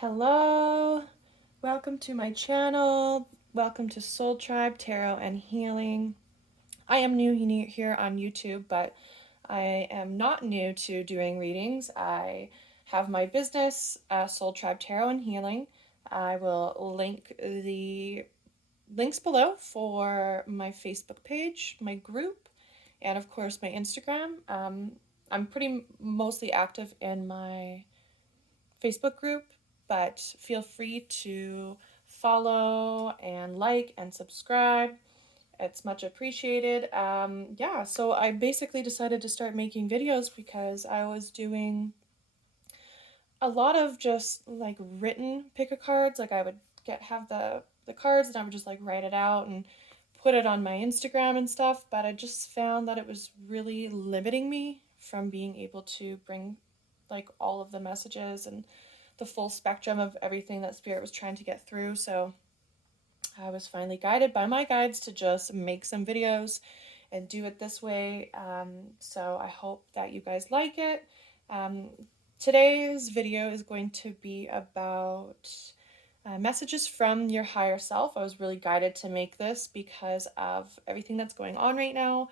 Hello, welcome to my channel. Welcome to Soul Tribe Tarot and Healing. I am new here on YouTube, but I am not new to doing readings. I have my business, Soul Tribe Tarot and Healing. I will link the links below for my Facebook page, my group, and of course my Instagram. I'm pretty mostly active in my Facebook group, but feel free to follow and like and subscribe. It's much appreciated. Yeah, so I basically decided to start making videos because I was doing a lot of just like written pick a cards. Like I would have the cards and I would just like write it out and put it on my Instagram and stuff, but I just found that it was really limiting me from being able to bring like all of the messages and the full spectrum of everything that Spirit was trying to get through. So I was finally guided by my guides to just make some videos and do it this way. So I hope that you guys like it. Um, Today's video is going to be about messages from your higher self. I was really guided to make this because of everything that's going on right now.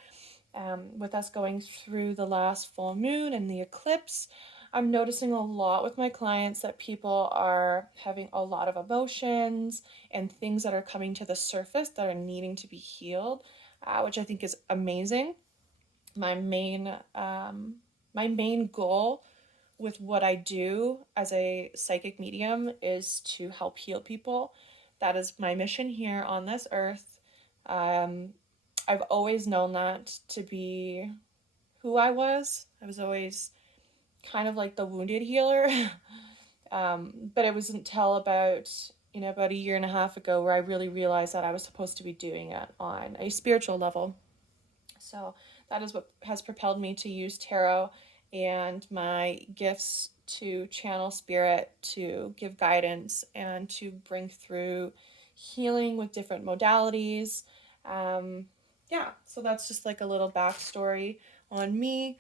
With us going through the last full moon and the eclipse, I'm noticing a lot with my clients that people are having a lot of emotions and things that are coming to the surface that are needing to be healed, which I think is amazing. My main goal with what I do as a psychic medium is to help heal people. That is my mission here on this earth. I've always known that to be who I was. I was always kind of like the wounded healer. But it wasn't until about a year and a half ago where I really realized that I was supposed to be doing it on a spiritual level. So that is what has propelled me to use tarot and my gifts to channel spirit, to give guidance, and to bring through healing with different modalities. Yeah, so that's just like a little backstory on me.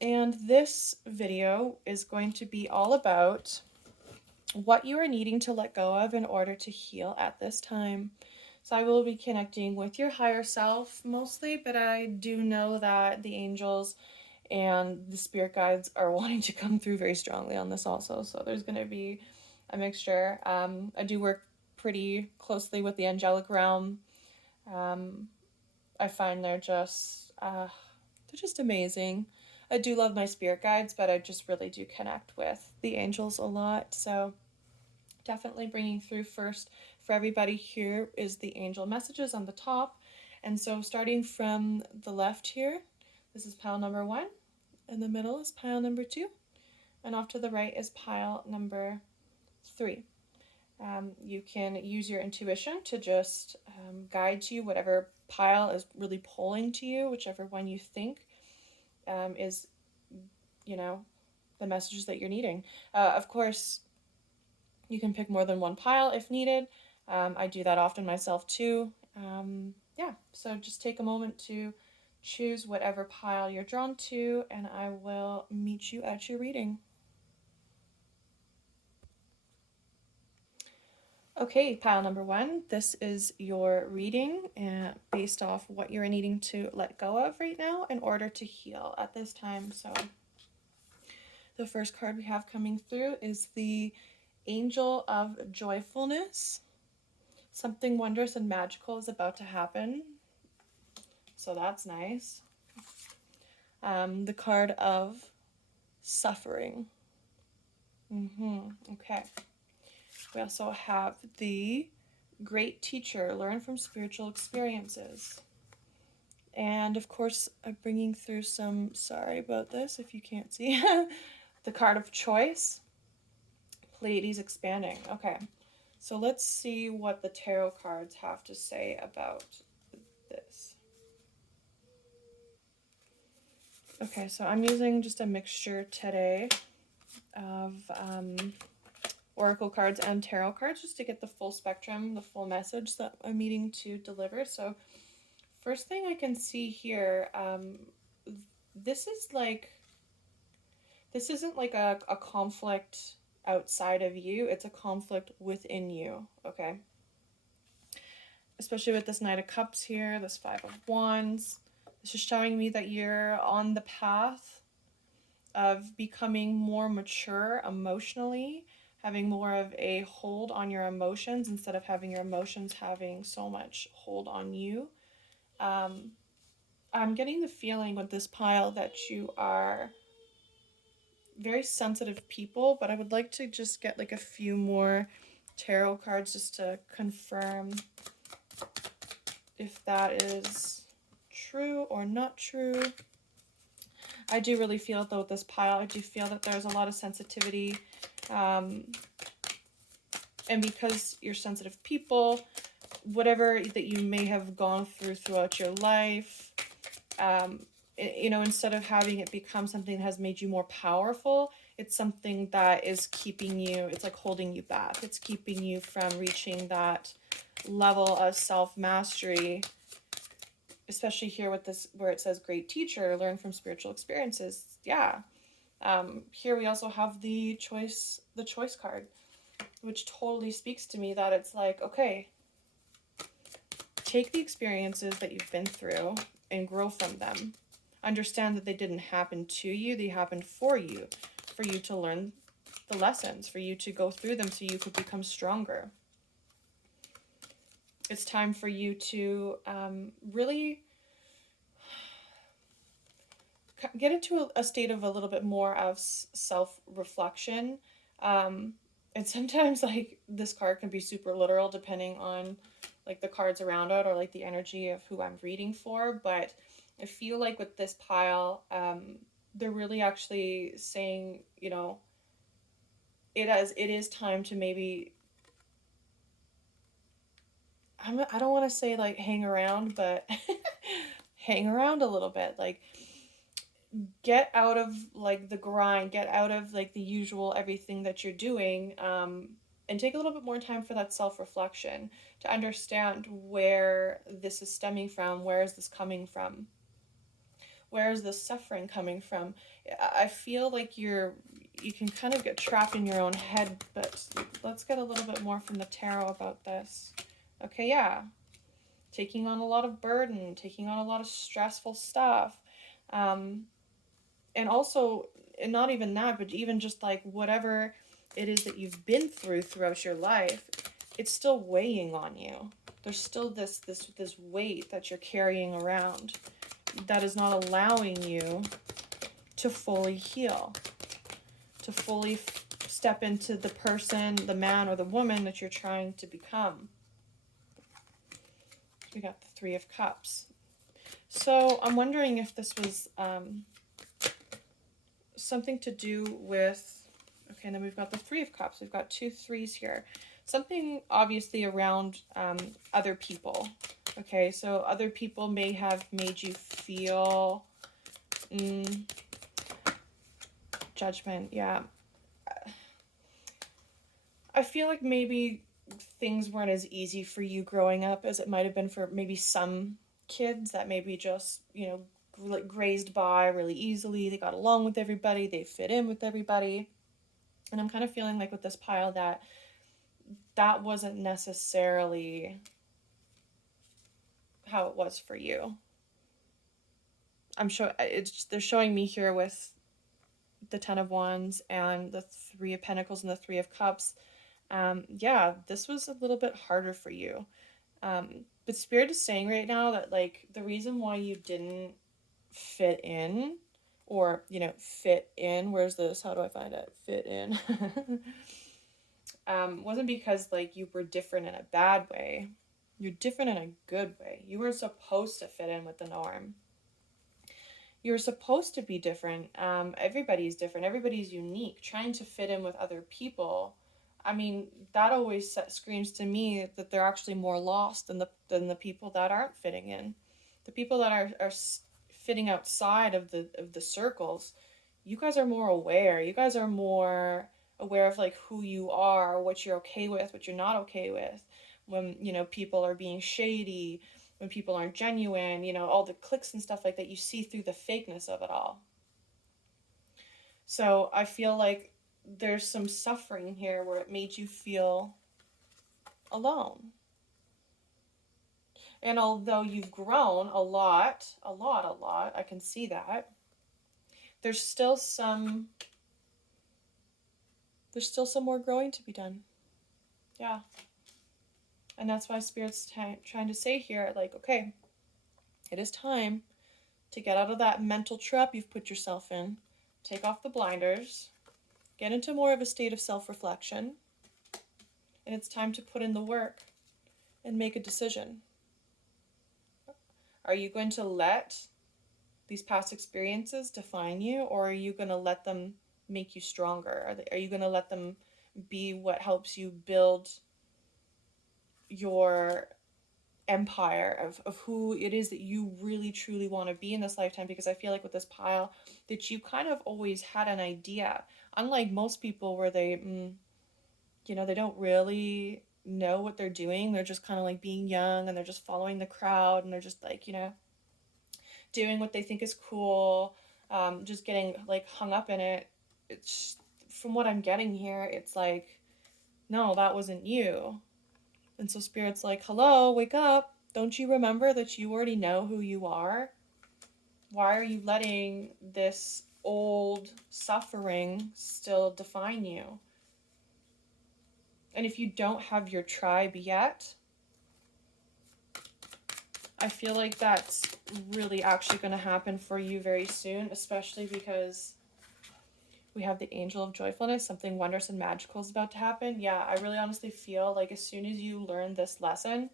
And this video is going to be all about what you are needing to let go of in order to heal at this time. So I will be connecting with your higher self mostly, but I do know that the angels and the spirit guides are wanting to come through very strongly on this also. So there's going to be a mixture. I do work pretty closely with the angelic realm. I find they're just amazing. I do love my spirit guides, but I just really do connect with the angels a lot. So definitely bringing through first for everybody here is the angel messages on the top. And so starting from the left here, this is pile number 1. In the middle is pile number 2. And off to the right is pile number 3. You can use your intuition to just guide you, whatever pile is really pulling to you, whichever one you think is, the messages that you're needing. Of course, you can pick more than one pile if needed. I do that often myself too. Yeah, so just take a moment to choose whatever pile you're drawn to, and I will meet you at your reading. Okay, pile number 1, this is your reading based off what you're needing to let go of right now in order to heal at this time. So the first card we have coming through is the Angel of Joyfulness. Something wondrous and magical is about to happen, so that's nice. The card of Suffering. Okay. We also have the Great Teacher, learn from spiritual experiences. And of course, I'm bringing through some, sorry about this if you can't see, the card of Choice, Pleiades expanding. Okay, so let's see what the tarot cards have to say about this. Okay, so I'm using just a mixture today of oracle cards and tarot cards just to get the full spectrum, the full message that I'm needing to deliver. So first thing I can see here, this isn't like a conflict outside of you. It's a conflict within you, okay? Especially with this Knight of Cups here, this Five of Wands. This is showing me that you're on the path of becoming more mature emotionally, having more of a hold on your emotions instead of having your emotions having so much hold on you. I'm getting the feeling with this pile that you are very sensitive people, but I would like to just get like a few more tarot cards just to confirm if that is true or not true. I do really feel though with this pile, I do feel that there's a lot of sensitivity, and because you're sensitive people, whatever that you may have gone through throughout your life, you know, instead of having it become something that has made you more powerful, it's something that is keeping you, it's like holding you back. It's keeping you from reaching that level of self-mastery, especially here with this, where it says great teacher, learn from spiritual experiences. Yeah. Here we also have the choice card, which totally speaks to me that it's like, okay, take the experiences that you've been through and grow from them. Understand that they didn't happen to you, they happened for you to learn the lessons, for you to go through them so you could become stronger. It's time for you to really get into a state of a little bit more of self-reflection. And sometimes like this card can be super literal depending on like the cards around it or like the energy of who I'm reading for, but I feel like with this pile, they're really actually saying, you know, it is time to maybe, I don't want to say like hang around, but hang around a little bit, like get out of like the grind, get out of like the usual everything that you're doing, and take a little bit more time for that self-reflection to understand where this is stemming from, where is this coming from, where is this suffering coming from. I feel like you can kind of get trapped in your own head, but let's get a little bit more from the tarot about this. Okay, yeah, taking on a lot of burden, taking on a lot of stressful stuff, and also, and not even that, but even just like whatever it is that you've been through throughout your life, it's still weighing on you. There's still this weight that you're carrying around that is not allowing you to fully heal, to fully step into the person, the man or the woman that you're trying to become. We got the Three of Cups. So I'm wondering if this was something to do with, okay, and then we've got the Three of Cups. We've got 2 threes here. Something obviously around other people. Okay, so other people may have made you feel judgment, yeah. I feel like maybe things weren't as easy for you growing up as it might have been for maybe some kids that maybe just, you know, grazed by really easily. They got along with everybody, they fit in with everybody. And I'm kind of feeling like with this pile that wasn't necessarily how it was for you. I'm sure they're showing me here with the Ten of Wands and the Three of Pentacles and the Three of Cups. Yeah, this was a little bit harder for you. But Spirit is saying right now that like the reason why you didn't fit in, or, you know, fit in, where's this? How do I find it? Fit in. Wasn't because like you were different in a bad way. You're different in a good way. You were supposed to fit in with the norm. You're supposed to be different. Everybody's different. Everybody's unique. Trying to fit in with other people, I mean, that always screams to me that they're actually more lost than the people that aren't fitting in. The people that are fitting outside of the circles, you guys are more aware. You guys are more aware of like who you are, what you're okay with, what you're not okay with. When, you know, people are being shady, when people aren't genuine, you know, all the clicks and stuff like that, you see through the fakeness of it all. So I feel like there's some suffering here where it made you feel alone. And although you've grown a lot, I can see that, there's still some more growing to be done. Yeah. And that's why Spirit's trying to say here, like, okay, it is time to get out of that mental trap you've put yourself in, take off the blinders, get into more of a state of self-reflection, and it's time to put in the work and make a decision. Are you going to let these past experiences define you, or are you going to let them make you stronger? Are you going to let them be what helps you build your empire of who it is that you really truly want to be in this lifetime? Because I feel like with this pile that you kind of always had an idea, unlike most people where they they don't really know what they're doing. They're just kind of like being young and they're just following the crowd and they're just like, doing what they think is cool, just getting like hung up in it. It's, from what I'm getting here, it's like, no, that wasn't you. And so Spirit's like, hello, wake up. Don't you remember that you already know who you are? Why are you letting this old suffering still define you? And if you don't have your tribe yet, I feel like that's really actually going to happen for you very soon, especially because we have the angel of joyfulness. Something wondrous and magical is about to happen. Yeah, I really honestly feel like as soon as you learn this lesson,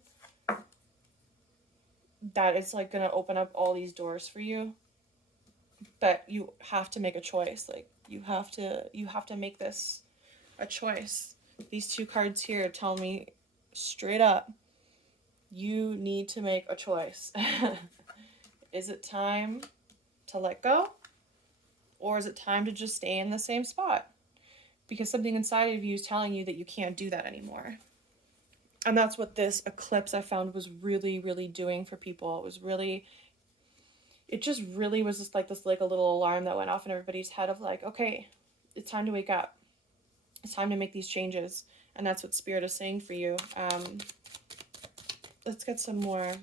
that it's like going to open up all these doors for you. But you have to make a choice. Like you have to make this a choice. These two cards here tell me straight up, you need to make a choice. Is it time to let go? Or is it time to just stay in the same spot? Because something inside of you is telling you that you can't do that anymore. And that's what this eclipse I found was really, really doing for people. It just really was just like this, like a little alarm that went off in everybody's head of like, okay, it's time to wake up. It's time to make these changes. And that's what Spirit is saying for you. Let's get some more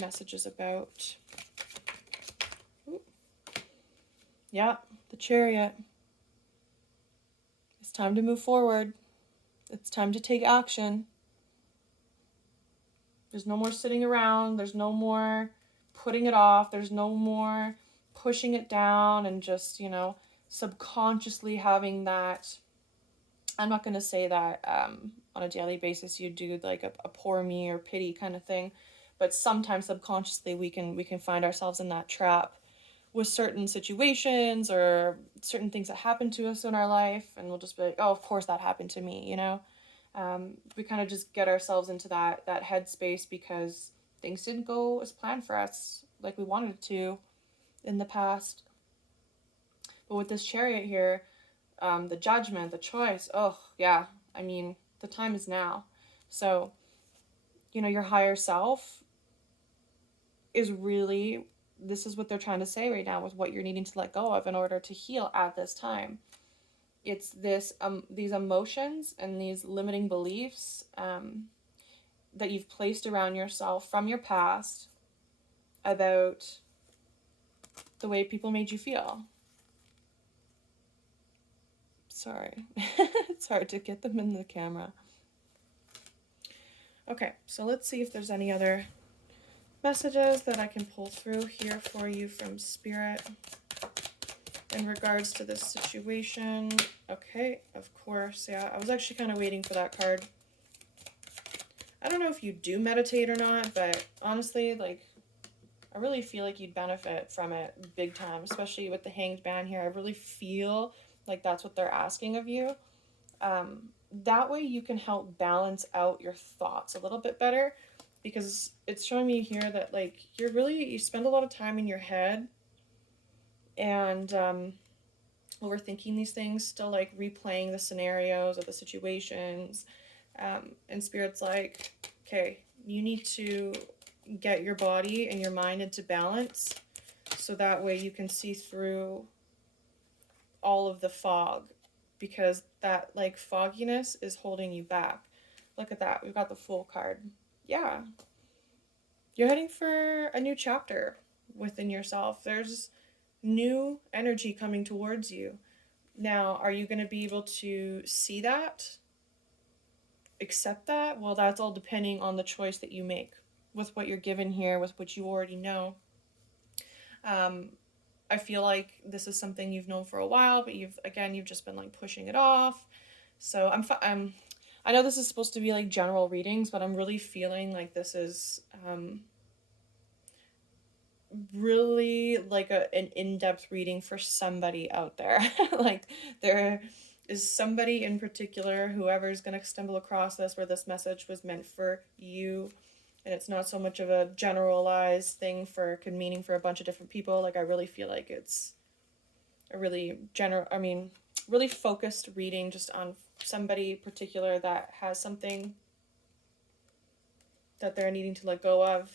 messages about. Ooh. Yeah, the Chariot. It's time to move forward. It's time to take action. There's no more sitting around. There's no more putting it off. There's no more pushing it down and just, subconsciously having that. I'm not going to say that on a daily basis you do like a poor me or pity kind of thing, but sometimes subconsciously we can find ourselves in that trap with certain situations or certain things that happen to us in our life, and we'll just be like, oh, of course that happened to me, we kind of just get ourselves into that headspace because things didn't go as planned for us like we wanted it to in the past. But with this Chariot here, the judgment, the choice, oh yeah, I mean, the time is now. So, your higher self is really, this is what they're trying to say right now with what you're needing to let go of in order to heal at this time. It's these emotions and these limiting beliefs that you've placed around yourself from your past about the way people made you feel. Sorry. It's hard to get them in the camera. Okay, so let's see if there's any other messages that I can pull through here for you from Spirit in regards to this situation. Okay, of course, yeah. I was actually kind of waiting for that card. I don't know if you do meditate or not, but honestly, like, I really feel like you'd benefit from it big time, especially with the Hanged Man here. I really feel like that's what they're asking of you. That way you can help balance out your thoughts a little bit better, because it's showing me here that like you spend a lot of time in your head and overthinking these things, still like replaying the scenarios or the situations, and Spirit's like, okay, you need to get your body and your mind into balance so that way you can see through all of the fog because that like fogginess is holding you back. Look at that. We've got the Fool card. Yeah. You're heading for a new chapter within yourself. There's new energy coming towards you. Now, are you going to be able to see that? Accept that? Well, that's all depending on the choice that you make with what you're given here, with what you already know. I feel like this is something you've known for a while, but you've just been like pushing it off. So I know this is supposed to be like general readings, but I'm really feeling like this is really like an in-depth reading for somebody out there. Like there is somebody in particular, whoever's going to stumble across this, where this message was meant for you, and it's not so much of a generalized thing for meaning for a bunch of different people. Like I really feel like it's a really really focused reading just on somebody particular that has something that they're needing to let go of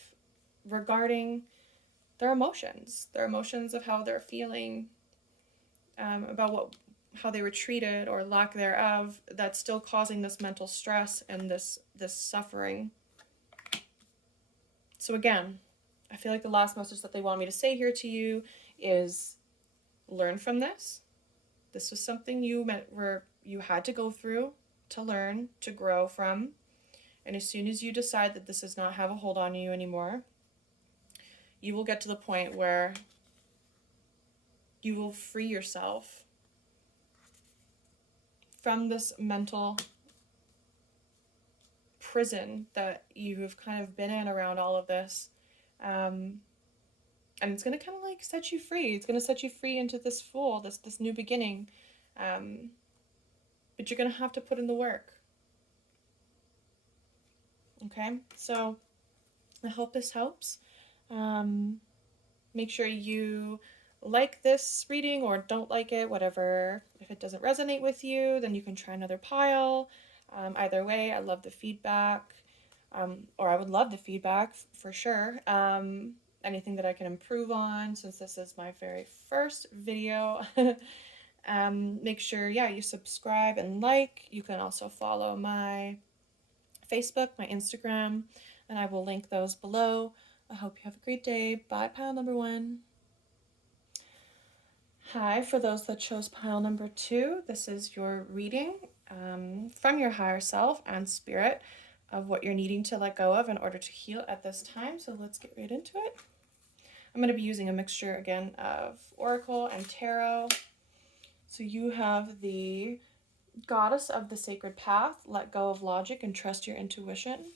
regarding their emotions of how they're feeling, about how they were treated or lack thereof, that's still causing this mental stress and this suffering. So again, I feel like the last message that they want me to say here to you is learn from this. This was something you had to go through to learn, to grow from. And as soon as you decide that this does not have a hold on you anymore, you will get to the point where you will free yourself from this mental prison that you've kind of been in around all of this. And it's going to kind of like set you free. It's going to set you free into this Fool, this new beginning. But you're going to have to put in the work. Okay, so I hope this helps. Make sure you like this reading or don't like it, whatever. If it doesn't resonate with you, then you can try another pile. Either way, I love the feedback, or I would love the feedback for sure. Anything that I can improve on, since this is my very first video. Make sure, you subscribe and like. You can also follow my Facebook, my Instagram, and I will link those below. I hope you have a great day. Bye, pile number 1. Hi, for those that chose pile number 2, this is your reading from your higher self and spirit of what you're needing to let go of in order to heal at this time. So let's get right into it. I'm going to be using a mixture again of Oracle and Tarot. So you have the Goddess of the Sacred Path, let go of logic and trust your intuition.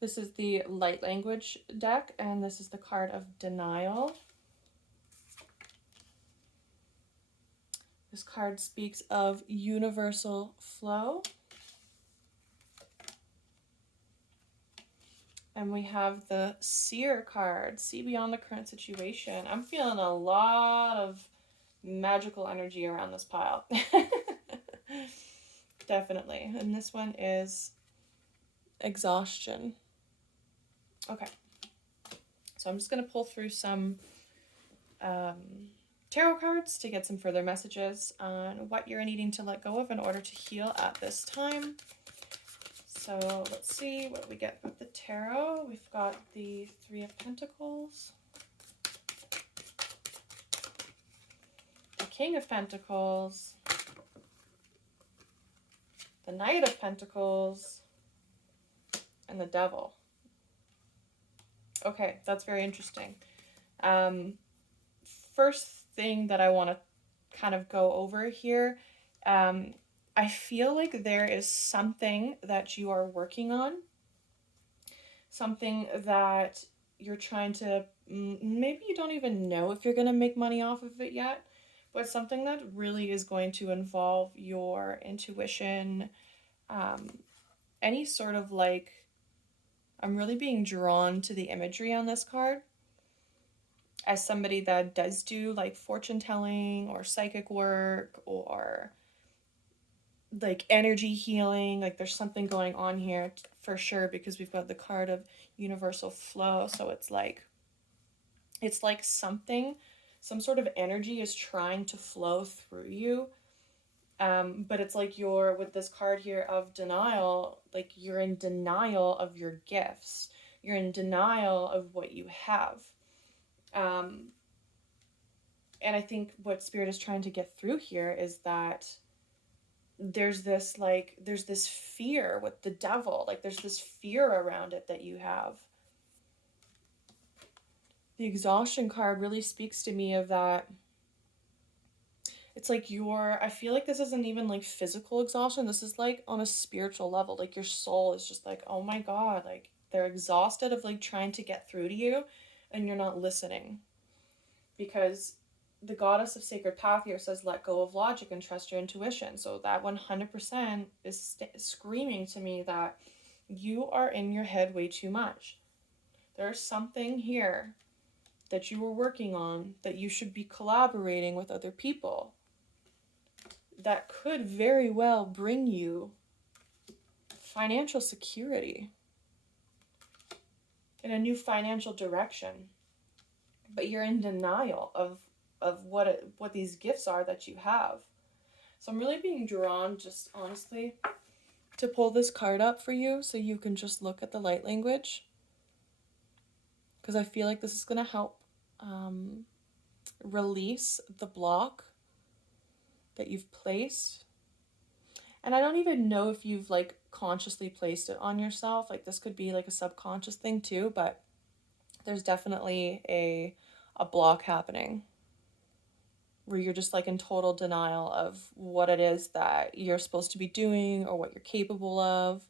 This is the Light Language deck, and this is the card of Denial. This card speaks of universal flow. And we have the Seer card, see beyond the current situation. I'm feeling a lot of magical energy around this pile. Definitely. And this one is exhaustion. Okay. So I'm just going to pull through some tarot cards to get some further messages on what you're needing to let go of in order to heal at this time. So let's see what we get with the tarot. We've got the Three of Pentacles, the King of Pentacles, the Knight of Pentacles, and the Devil. Okay, that's very interesting. First thing that I want to kind of go over here, I feel like there is something that you are working on, something that you're trying to, maybe you don't even know if you're going to make money off of it yet, but something that really is going to involve your intuition, any sort of like, I'm really being drawn to the imagery on this card. As somebody that does do like fortune telling or psychic work or like energy healing, like there's something going on here for sure, because we've got the card of universal flow. So it's like something some sort of energy is trying to flow through you. But it's like you're, with this card here of denial, like you're in denial of your gifts. You're in denial of what you have. Um, and I think what Spirit is trying to get through here is that there's this fear with the devil. Like there's this fear around it that you have. The exhaustion card really speaks to me of that. It's like I feel like this isn't even like physical exhaustion. This is like on a spiritual level. Like your soul is just like, oh my God, like they're exhausted of like trying to get through to you and you're not listening. Because the goddess of sacred path here says, let go of logic and trust your intuition. So that 100% is screaming to me that you are in your head way too much. There's something here that you were working on that you should be collaborating with other people that could very well bring you financial security in a new financial direction. But you're in denial of what these gifts are that you have. So I'm really being drawn, just honestly, to pull this card up for you so you can just look at the light language. Because I feel like this is going to help release the block that you've placed. And I don't even know if you've like consciously placed it on yourself. Like this could be like a subconscious thing too, but there's definitely a block happening where you're just like in total denial of what it is that you're supposed to be doing or what you're capable of.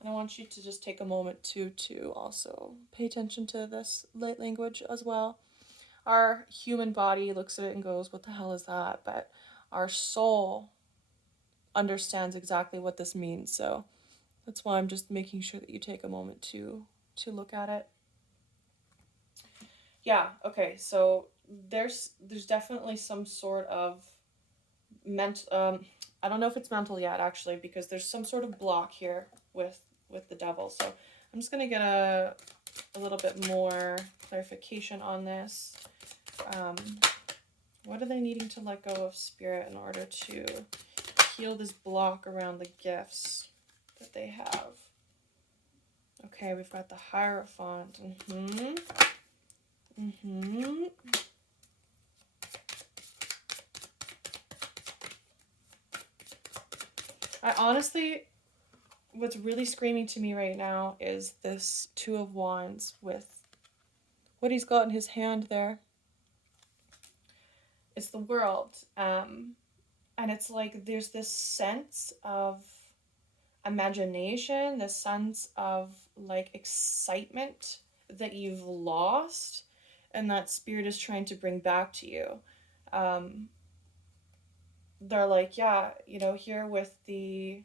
And I want you to just take a moment to also pay attention to this light language as well. Our human body looks at it and goes, what the hell is that? But our soul understands exactly what this means. So that's why I'm just making sure that you take a moment to look at it. Yeah, okay, so there's definitely some sort of I don't know if it's mental yet actually, because there's some sort of block here with the devil. So I'm just going to get a little bit more clarification on this. What are they needing to let go of, Spirit, in order to heal this block around the gifts that they have? Okay, we've got the Hierophant. I honestly, what's really screaming to me right now is this Two of Wands with what he's got in his hand there. It's the World. And it's like there's this sense of imagination, this sense of like excitement that you've lost and that Spirit is trying to bring back to you. They're like, yeah, you know, here with the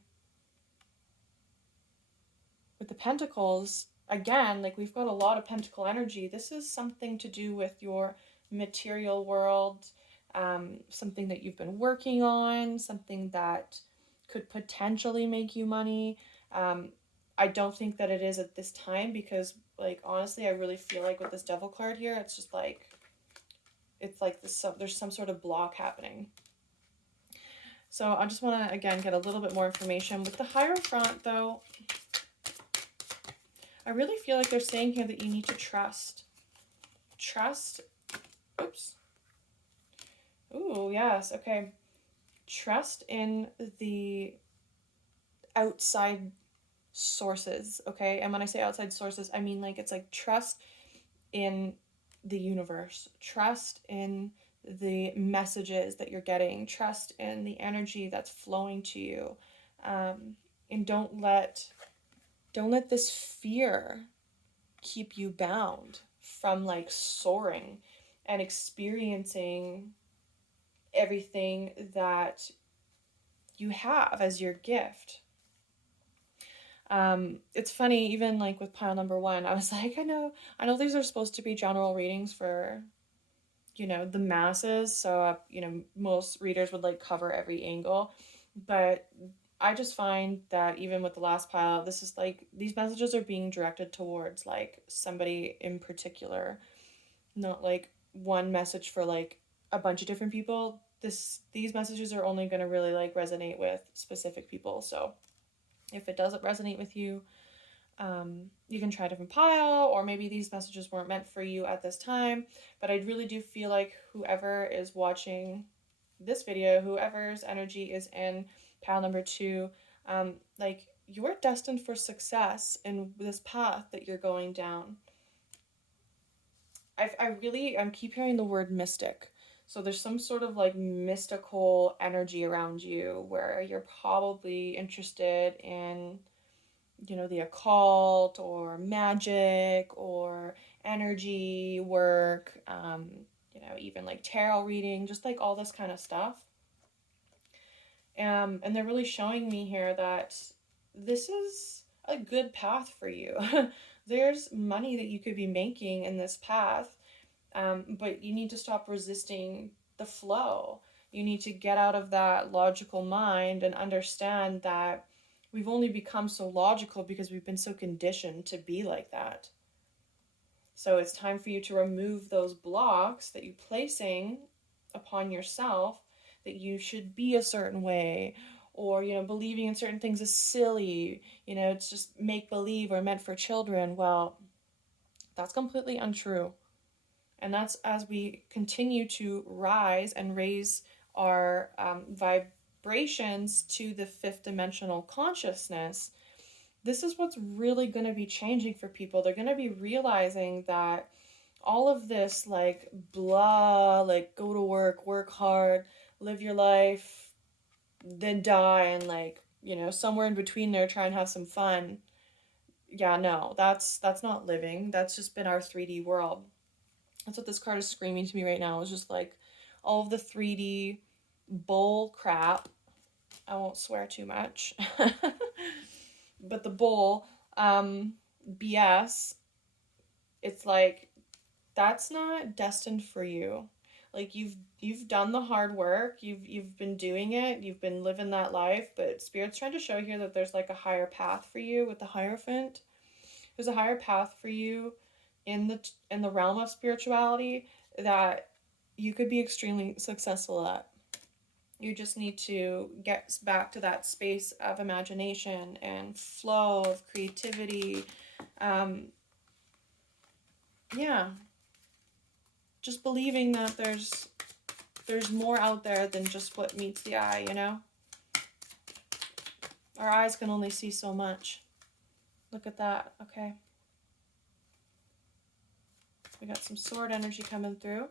Pentacles, again, like we've got a lot of Pentacle energy. This is something to do with your material world, something that you've been working on, something that could potentially make you money. I don't think that it is at this time because, like, honestly, I really feel like with this Devil card here, it's just like, it's like there's some sort of block happening. So I just want to, again, get a little bit more information. With the Hierophant, though, I really feel like they're saying here that you need to trust. Trust. Oops. Ooh, yes. Okay. Trust in the outside sources, okay? And when I say outside sources, I mean like it's like trust in the universe. Trust in the messages that you're getting. Trust in the energy that's flowing to you. And don't let this fear keep you bound from like soaring and experiencing everything that you have as your gift. It's funny, even like with pile number 1, I was like, I know these are supposed to be general readings for, you know, the masses. So, you know, most readers would like cover every angle, but I just find that even with the last pile, this is like, these messages are being directed towards like somebody in particular, not like one message for like a bunch of different people. These messages are only going to really like resonate with specific people. So if it doesn't resonate with you, you can try a different pile, or maybe these messages weren't meant for you at this time. But I really do feel like whoever is watching this video, whoever's energy is in pile number 2, like, you're destined for success in this path that you're going down. I'm keep hearing the word mystic. So there's some sort of like mystical energy around you where you're probably interested in, the occult or magic or energy work, even like tarot reading, just like all this kind of stuff. And they're really showing me here that this is a good path for you. There's money that you could be making in this path, but you need to stop resisting the flow. You need to get out of that logical mind and understand that we've only become so logical because we've been so conditioned to be like that. So it's time for you to remove those blocks that you're placing upon yourself, that you should be a certain way, or believing in certain things is silly, it's just make believe or meant for children. Well, that's completely untrue. And that's as we continue to rise and raise our vibrations to the 5th dimensional consciousness, this is what's really going to be changing for people. They're going to be realizing that all of this, like, blah, like, go to work hard, live your life, then die, and, like, somewhere in between there, try and have some fun. Yeah, no, that's not living. That's just been our 3D world. That's what this card is screaming to me right now. It's just like all of the 3D bull crap. I won't swear too much. But the bull BS, it's like, that's not destined for you. Like, you've done the hard work, you've been doing it, you've been living that life, but Spirit's trying to show here that there's like a higher path for you with the Hierophant. There's a higher path for you in the realm of spirituality that you could be extremely successful at. You just need to get back to that space of imagination and flow of creativity. Yeah. Just believing that there's more out there than just what meets the eye, Our eyes can only see so much. Look at that, okay. We got some sword energy coming through.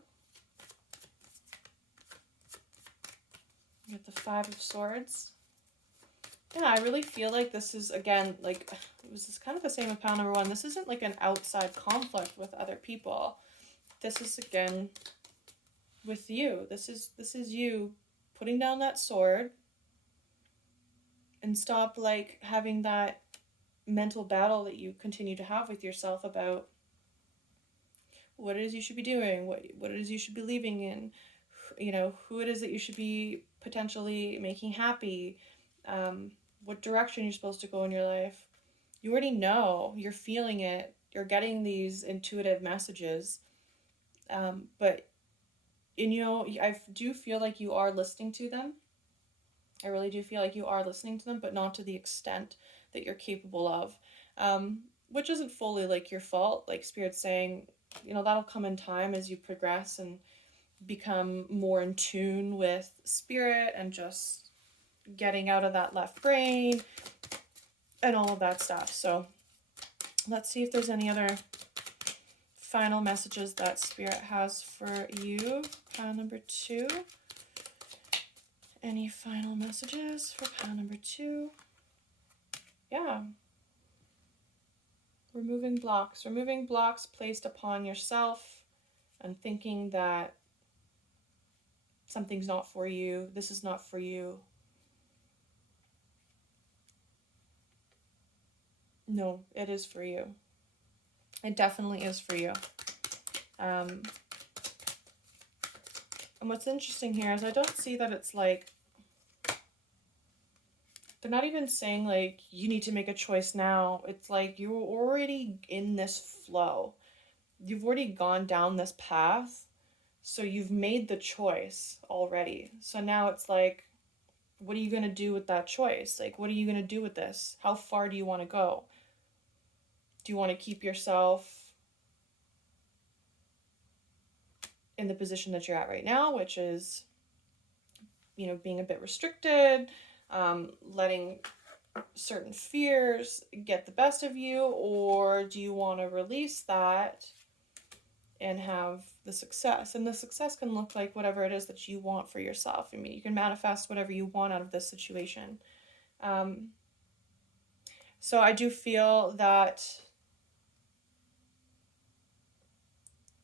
We got the 5 of Swords. Yeah, I really feel like this is, again, like, it was kind of the same with pile number 1. This isn't like an outside conflict with other people. This is, again, with you. This is you putting down that sword and stop, like, having that mental battle that you continue to have with yourself about what it is you should be doing, what it is you should be believing in, who it is that you should be potentially making happy, what direction you're supposed to go in your life. You already know, you're feeling it, you're getting these intuitive messages, but I do feel like you are listening to them. I really do feel like you are listening to them, but not to the extent that you're capable of, which isn't fully like your fault. Like, Spirit's saying, that'll come in time as you progress and become more in tune with Spirit and just getting out of that left brain and all of that stuff. So let's see if there's any other final messages that Spirit has for you. Pile number 2. Any final messages for pile number 2? Yeah. Removing blocks placed upon yourself and thinking that something's not for you. This is not for you. No, it is for you. It definitely is for you. And what's interesting here is I don't see that it's like they're not even saying like you need to make a choice now. It's like you're already in this flow. You've already gone down this path. So you've made the choice already. So now it's like, what are you going to do with that choice? Like, what are you going to do with this? How far do you want to go? Do you want to keep yourself in the position that you're at right now, which is, being a bit restricted, letting certain fears get the best of you, or do you want to release that and have the success? And the success can look like whatever it is that you want for yourself. I mean, you can manifest whatever you want out of this situation. So I do feel that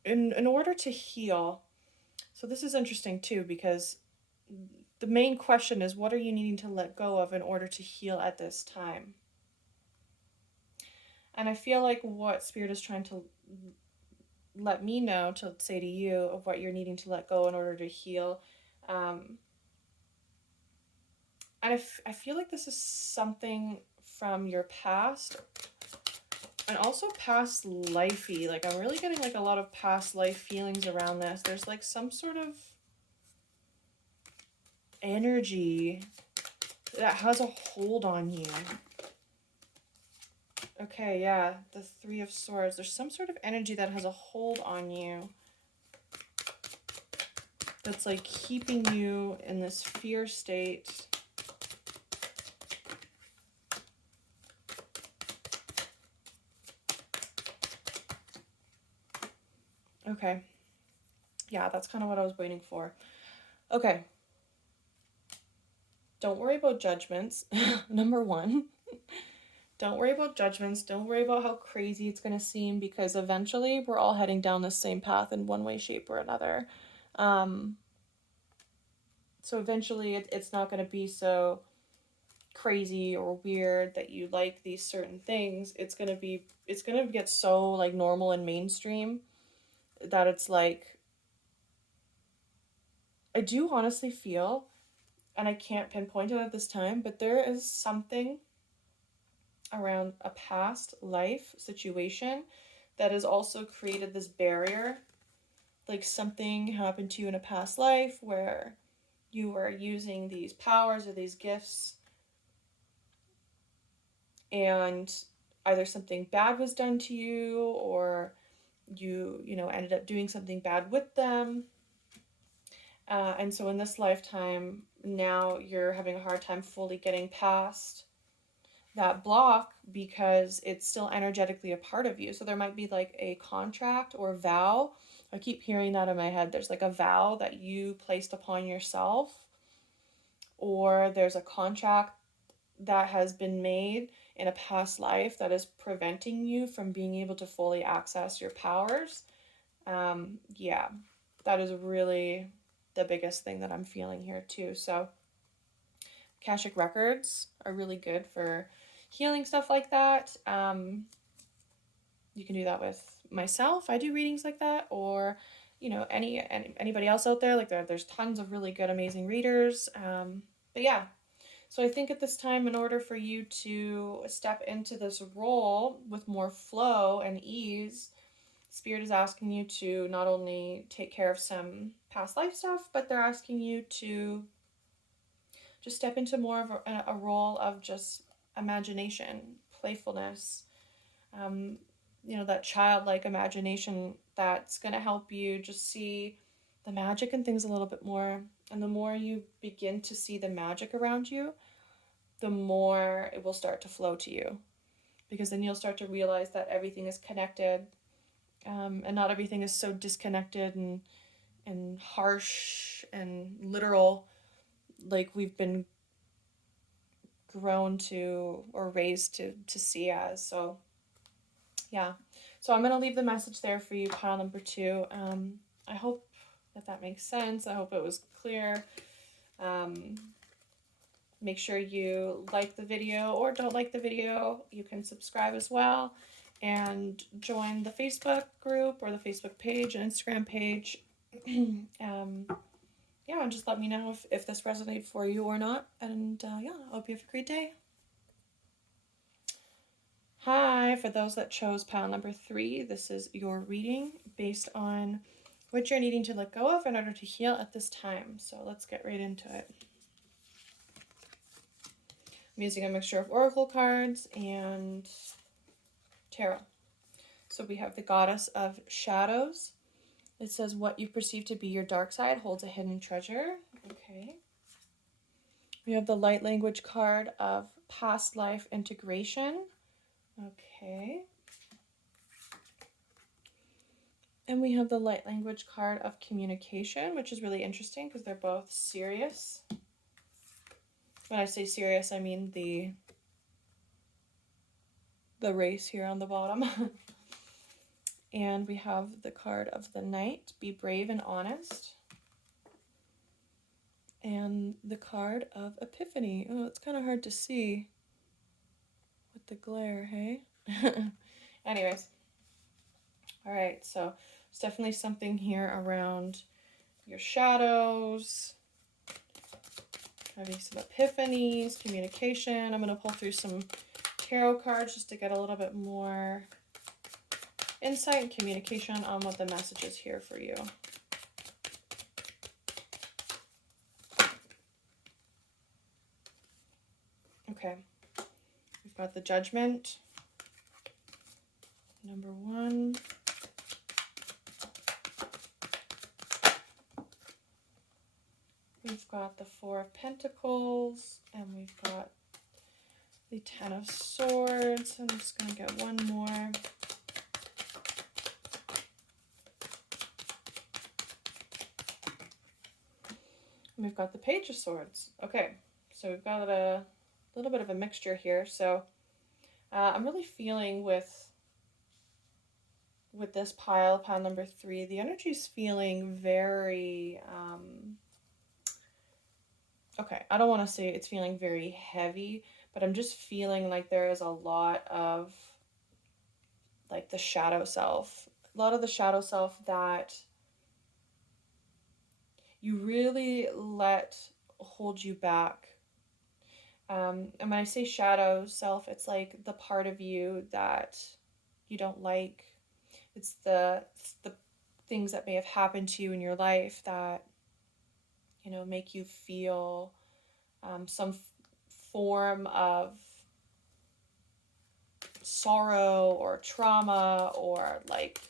in order to heal, so this is interesting too, because the main question is, what are you needing to let go of in order to heal at this time? And I feel like what Spirit is trying to let me know, to say to you, of what you're needing to let go in order to heal. And I feel like this is something from your past, and also past lifey. Like, I'm really getting like a lot of past life feelings around this. There's like some sort of energy that has a hold on you. Okay, yeah, the Three of Swords. There's some sort of energy that has a hold on you that's like keeping you in this fear state. Okay. Yeah, that's kind of what I was waiting for. Okay. Don't worry about judgments. Number one. Don't worry about judgments. Don't worry about how crazy it's going to seem, because eventually we're all heading down the same path in one way, shape, or another. So eventually it's not going to be so crazy or weird that you like these certain things. It's going to get so like normal and mainstream that it's like, I do honestly feel, and I can't pinpoint it at this time, but there is something around a past life situation that has also created this barrier. Like, something happened to you in a past life where you were using these powers or these gifts, and either something bad was done to you, or you ended up doing something bad with them. And so in this lifetime, now you're having a hard time fully getting past that block because it's still energetically a part of you. So there might be like a contract or vow. I keep hearing that in my head. There's like a vow that you placed upon yourself, or there's a contract that has been made in a past life that is preventing you from being able to fully access your powers. Yeah, that is really the biggest thing that I'm feeling here too. So Akashic records are really good for healing stuff like that. You can do that with myself. I do readings like that, or anybody else out there. Like, there's tons of really good, amazing readers. But yeah, so I think at this time, in order for you to step into this role with more flow and ease, Spirit is asking you to not only take care of some past life stuff, but they're asking you to just step into more of a role of just imagination, playfulness, that childlike imagination that's going to help you just see the magic in things a little bit more. And the more you begin to see the magic around you, the more it will start to flow to you, because then you'll start to realize that everything is connected, and not everything is so disconnected and harsh and literal like we've been grown to or raised to see as. So yeah, so I'm going to leave the message there for you, pile number 2. I hope that makes sense. I hope it was clear. Make sure you like the video, or don't like the video. You can subscribe as well, and join the Facebook group or the Facebook page and Instagram page. Yeah, and just let me know if this resonated for you or not. And yeah, I hope you have a great day. Hi, for those that chose pile number 3, this is your reading based on what you're needing to let go of in order to heal at this time. So let's get right into it. I'm using a mixture of oracle cards and tarot. So we have the Goddess of Shadows. It says, what you perceive to be your dark side holds a hidden treasure. Okay. We have the light language card of past life integration. Okay. And we have the light language card of communication, which is really interesting because they're both serious. When I say serious, I mean the race here on the bottom. And we have the card of the Knight, be brave and honest. And the card of Epiphany. Oh, it's kind of hard to see with the glare, hey? Anyways. All right, so there's definitely something here around your shadows, having some epiphanies, communication. I'm going to pull through some tarot cards just to get a little bit more insight and communication on what the message is here for you. Okay, we've got the Judgment, number 1. We've got the 4 of Pentacles, and we've got the 10 of Swords. I'm just going to get one more. And we've got the Page of Swords. Okay, so we've got a little bit of a mixture here. So I'm really feeling with this pile number 3, the energy's feeling very, okay, I don't want to say it's feeling very heavy, but I'm just feeling like there is a lot of like the shadow self, a lot of the shadow self that you really let hold you back. And when I say shadow self, it's like the part of you that you don't like. It's the things that may have happened to you in your life that, you know, make you feel some form of sorrow or trauma or like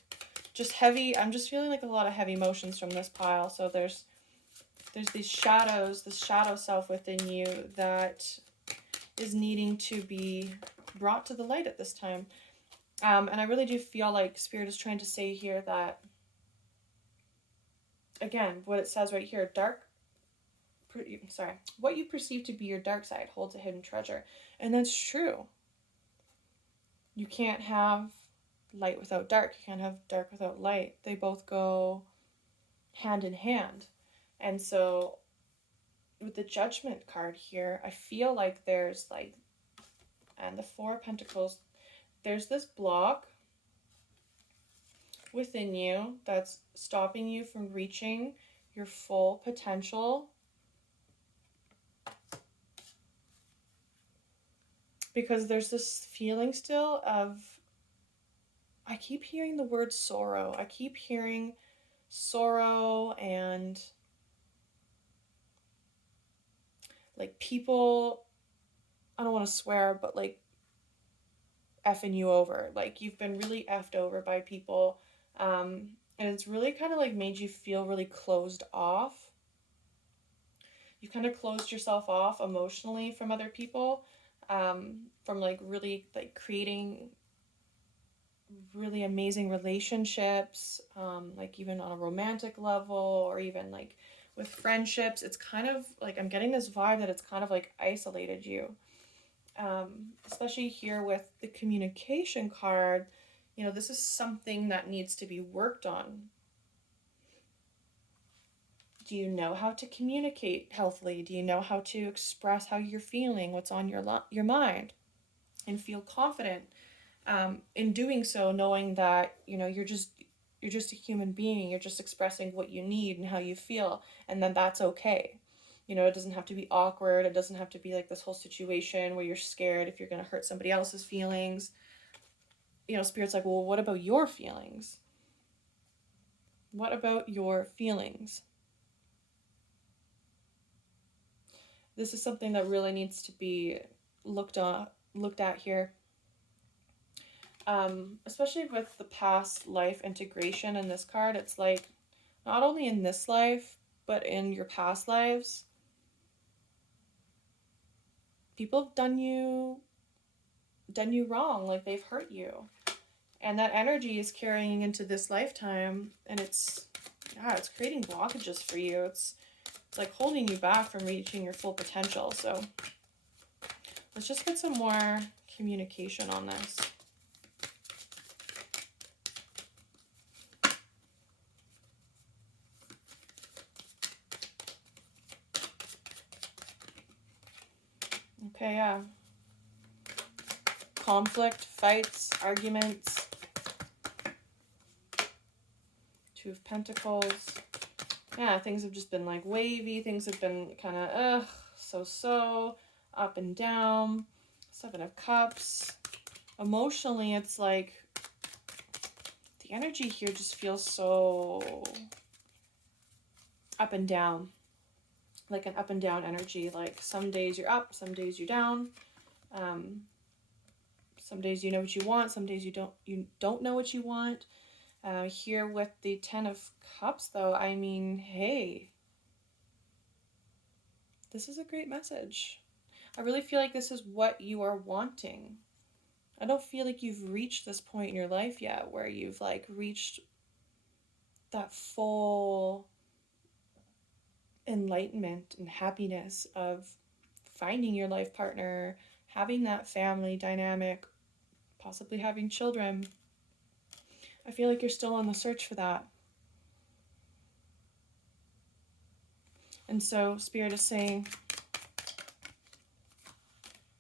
just heavy. I'm just feeling like a lot of heavy emotions from this pile. So there's these shadows, this shadow self within you that is needing to be brought to the light at this time. And I really do feel like Spirit is trying to say here that, again, what it says right here, what you perceive to be your dark side holds a hidden treasure. And that's true. You can't have light without dark. You can't have dark without light. They both go hand in hand. And so with the Judgment card here, I feel like there's like, and the 4 of Pentacles, there's this block within you that's stopping you from reaching your full potential. Because there's this feeling still of, I keep hearing the word sorrow. I keep hearing sorrow and like people, I don't want to swear, but like effing you over. Like you've been really effed over by people. And it's really kind of like made you feel really closed off. You kind of closed yourself off emotionally from other people, from like really like creating really amazing relationships, like even on a romantic level or even like with friendships. It's kind of like I'm getting this vibe that it's kind of like isolated you, especially here with the communication card. You know, this is something that needs to be worked on. Do you know how to communicate healthily? Do you know how to express how you're feeling, what's on your mind, and feel confident in doing so, knowing that, you know, you're just a human being. You're just expressing what you need and how you feel, and then that's okay. You know, it doesn't have to be awkward. It doesn't have to be like this whole situation where you're scared if you're going to hurt somebody else's feelings. Spirit's like, well, what about your feelings? What about your feelings? This is something that really needs to be looked at here. Especially with the past life integration in this card, it's like not only in this life, but in your past lives, people have done you wrong, like they've hurt you. And that energy is carrying into this lifetime, and it's creating blockages for you. It's like holding you back from reaching your full potential. So let's just get some more communication on this. Okay, yeah. Conflict, fights, arguments. Two of Pentacles. Yeah, things have just been like wavy. Things have been kind of, so, up and down. Seven of Cups. Emotionally, it's like the energy here just feels so up and down. Like an up and down energy. Like some days you're up, some days you're down. Some days you know what you want, some days you don't know what you want. Here with the Ten of Cups, though, I mean, hey, this is a great message. I really feel like this is what you are wanting. I don't feel like you've reached this point in your life yet where you've like reached that full enlightenment and happiness of finding your life partner, having that family dynamic, possibly having children. I feel like you're still on the search for that. And so Spirit is saying,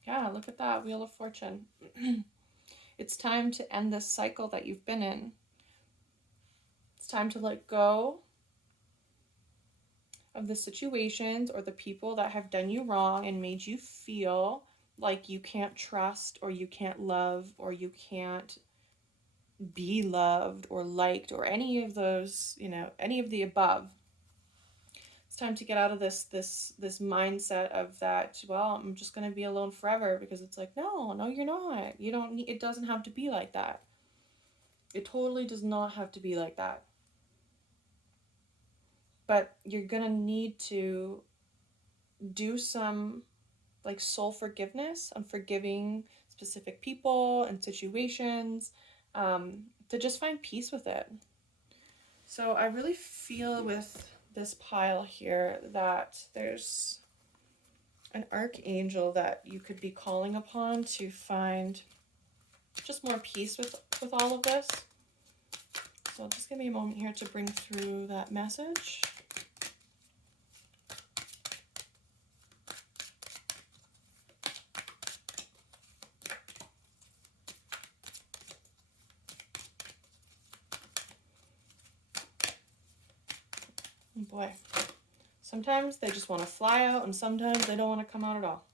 yeah, look at that, Wheel of Fortune. It's time to end this cycle that you've been in. It's time to let go of the situations or the people that have done you wrong and made you feel like you can't trust or you can't love or you can't be loved or liked or any of those, any of the above. It's time to get out of this mindset of that, well, I'm just going to be alone forever, because it's like, no, you're not. You don't need, it doesn't have to be like that. It totally does not have to be like that. But you're going to need to do some like soul forgiveness on forgiving specific people and situations, to just find peace with it. So I really feel with this pile here that there's an archangel that you could be calling upon to find just more peace with all of this. So just give me a moment here to bring through that message. Oh boy. Sometimes they just want to fly out, and sometimes they don't want to come out at all.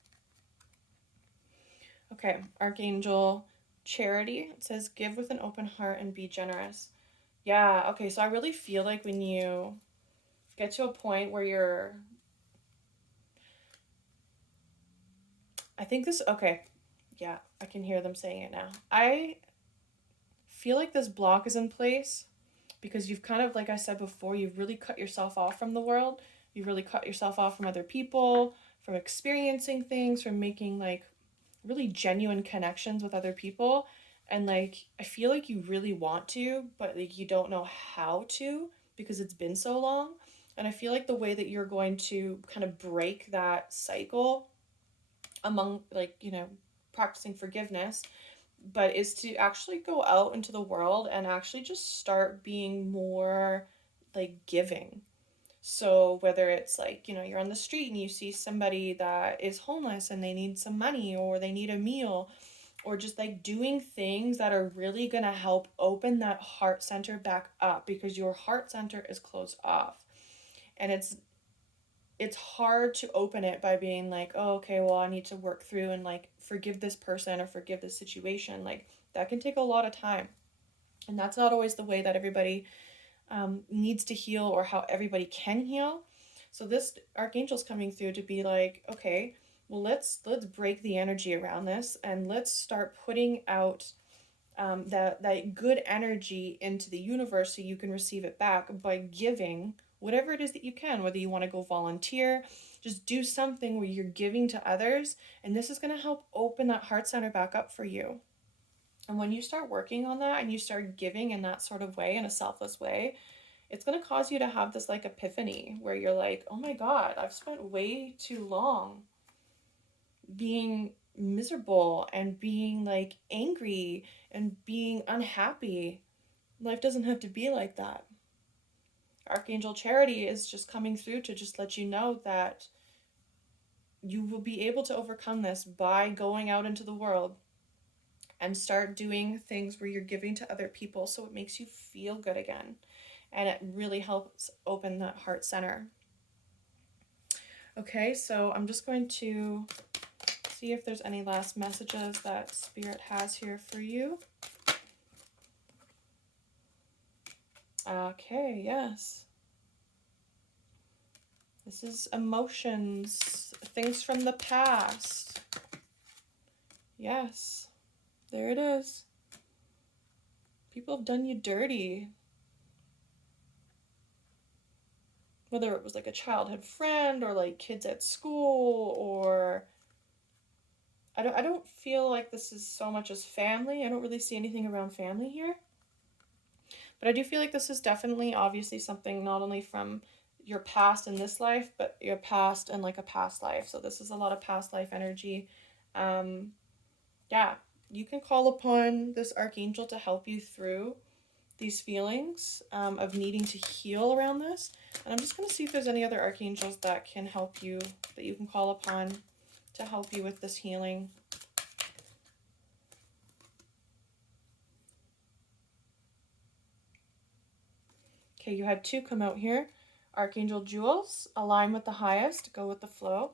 Okay, Archangel Charity. It says, give with an open heart and be generous. Yeah, okay, so I really feel like when you get to a point where you're... I think this... Okay, yeah, I can hear them saying it now. I feel like this block is in place because you've kind of, like I said before, you've really cut yourself off from the world. You've really cut yourself off from other people, from experiencing things, from making like really genuine connections with other people. And like, I feel like you really want to, but like you don't know how to because it's been so long. And I feel like the way that you're going to kind of break that cycle among like, practicing forgiveness, but is to actually go out into the world and actually just start being more like giving. So whether it's like, you're on the street and you see somebody that is homeless and they need some money or they need a meal, or just like doing things that are really going to help open that heart center back up, because your heart center is closed off. And it's hard to open it by being like, oh, okay, well, I need to work through and like forgive this person or forgive this situation. Like That can take a lot of time. And that's not always the way that everybody needs to heal or how everybody can heal. So this archangel's coming through to be like, okay, well, let's break the energy around this, and let's start putting out that good energy into the universe so you can receive it back by giving whatever it is that you can, whether you want to go volunteer, just do something where you're giving to others, and this is going to help open that heart center back up for you. And when you start working on that and you start giving in that sort of way, in a selfless way, it's going to cause you to have this like epiphany where you're like, oh my God, I've spent way too long being miserable and being like angry and being unhappy. Life doesn't have to be like that. Archangel Charity is just coming through to just let you know that you will be able to overcome this by going out into the world and start doing things where you're giving to other people, so it makes you feel good again. And it really helps open that heart center. Okay, so I'm just going to see if there's any last messages that Spirit has here for you. Okay, yes. This is emotions, things from the past. Yes, there it is. People have done you dirty. Whether it was like a childhood friend or like kids at school, or I don't feel like this is so much as family. I don't really see anything around family here. But I do feel like this is definitely obviously something not only from your past in this life, but your past and like a past life. So this is a lot of past life energy. Yeah, you can call upon this archangel to help you through these feelings of needing to heal around this. And I'm just going to see if there's any other archangels that can help you, that you can call upon to help you with this healing. Okay, you had two come out here. Archangel Jules, align with the highest, go with the flow.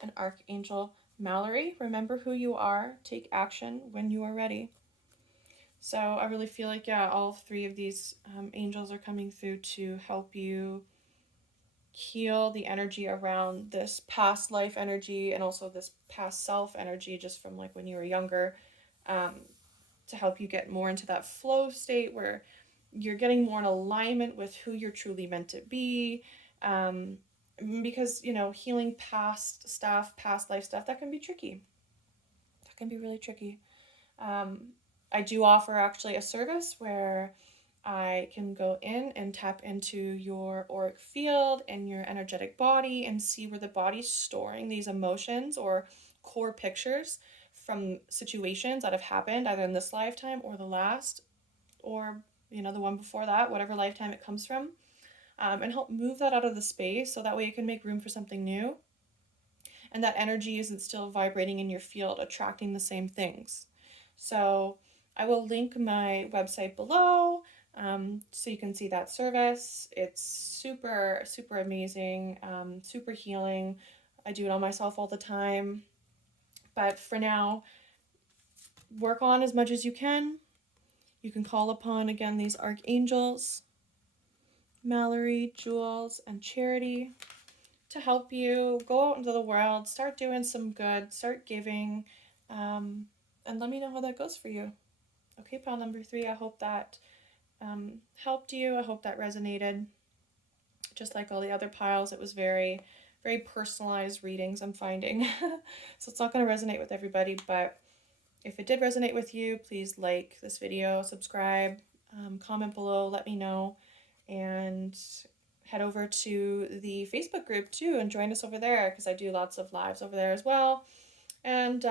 And Archangel Mallory, remember who you are, take action when you are ready. So I really feel like, yeah, all three of these angels are coming through to help you heal the energy around this past life energy and also this past self energy just from like when you were younger, to help you get more into that flow state where you're getting more in alignment with who you're truly meant to be. Because, you know, healing past stuff, past life stuff, that can be tricky. That can be really tricky. I do offer actually a service where I can go in and tap into your auric field and your energetic body and see where the body's storing these emotions or core pictures from situations that have happened either in this lifetime or the last, or, you know, the one before that, whatever lifetime it comes from, and help move that out of the space so that way it can make room for something new. And that energy isn't still vibrating in your field, attracting the same things. So I will link my website below so you can see that service. It's super, super amazing, super healing. I do it on myself all the time. But for now, work on as much as you can. You can call upon, again, these archangels, Mallory, Jules, and Charity, to help you go out into the world, start doing some good, start giving, and let me know how that goes for you. Okay, pile number 3, I hope that helped you. I hope that resonated. Just like all the other piles, it was very, very personalized readings, I'm finding. So it's not going to resonate with everybody, but if it did resonate with you, please like this video, subscribe, comment below, let me know, and head over to the Facebook group too and join us over there, because I do lots of lives over there as well, and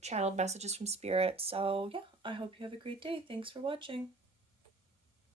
channeled messages from Spirit. So yeah, I hope you have a great day. Thanks for watching.